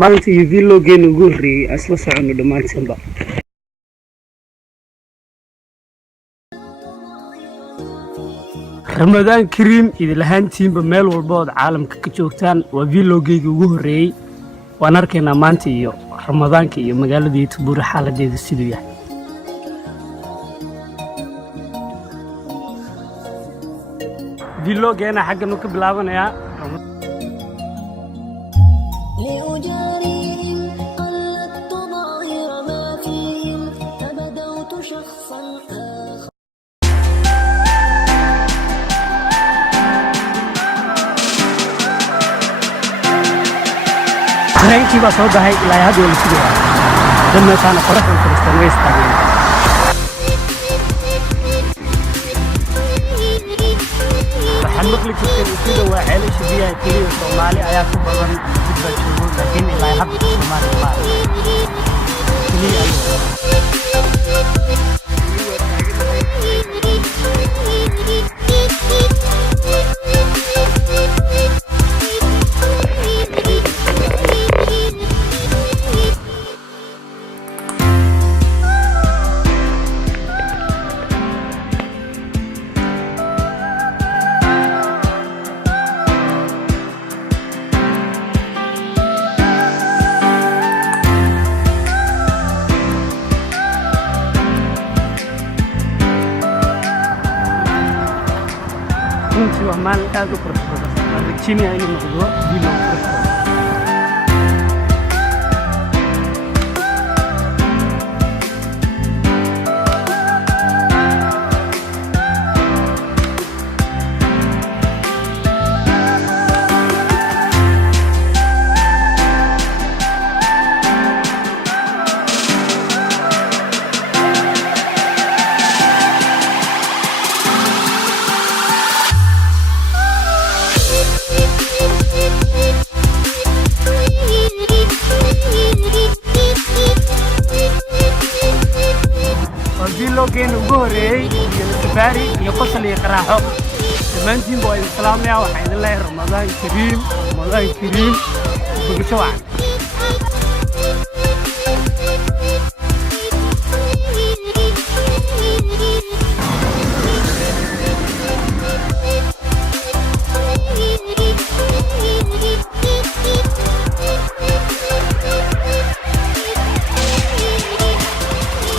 maalintii vloggeena ugu horreeyay aan isla soconno dhammaantiinba. ramadaan kariim idil ahaantiinba meel walba ood caalamka ka joogtaan. waa vloggeyga ugu horreeyey. waan arkaynaa maanta iyo ramadaanka iyo magaalada Youtube xaaladeeda siduu yahay. vloggeena xaggan ka bilaabanayaa. tareenkii baa soo dahay ilaa hadda wala sugayaa. dad meeshaana qoraxda fadhiistaan way istaageen. waxaan maqli jirtay sida waa ceelasha biyaha keliya Soomaali ayaa ku badan jidba joogo, laakiin ilaa hadda Soomaali ma aha. runtii waa maalin aad u qurux badan. waan rajeynayaa inuu noqdo vlog qurux badan. vloggeena ugu horreeyay iyo safari iyo qosol iyo qaraaxo. dhammaantiinba waa idin salaamayaa. waxaa idin leeyahay ramadaan kariim, ramadaan kariim, bogasho wacan.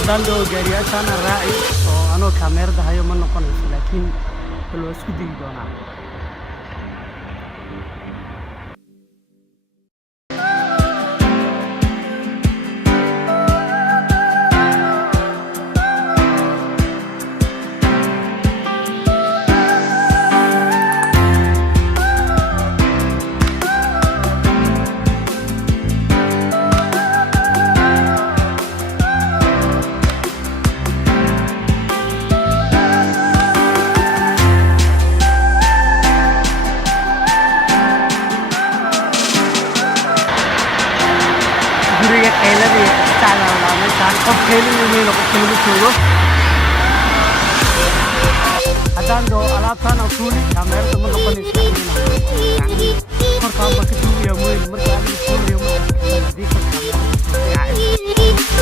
dando gaariyaashaan raaci oo anoo kaameerada hayo ma noqonayso, laakiin waa isku digi doonaa. guriga qaylada iyo qacda waa meeshaan qof qaylada weyn oo qofka lagu joogo. haddaan doo alaabtaan oo kuuli kaameerada ma noqonayso. yani korkaa ma ka duubiyaa mooyin marka adiga kuuliyo ma haddii kor kaameerada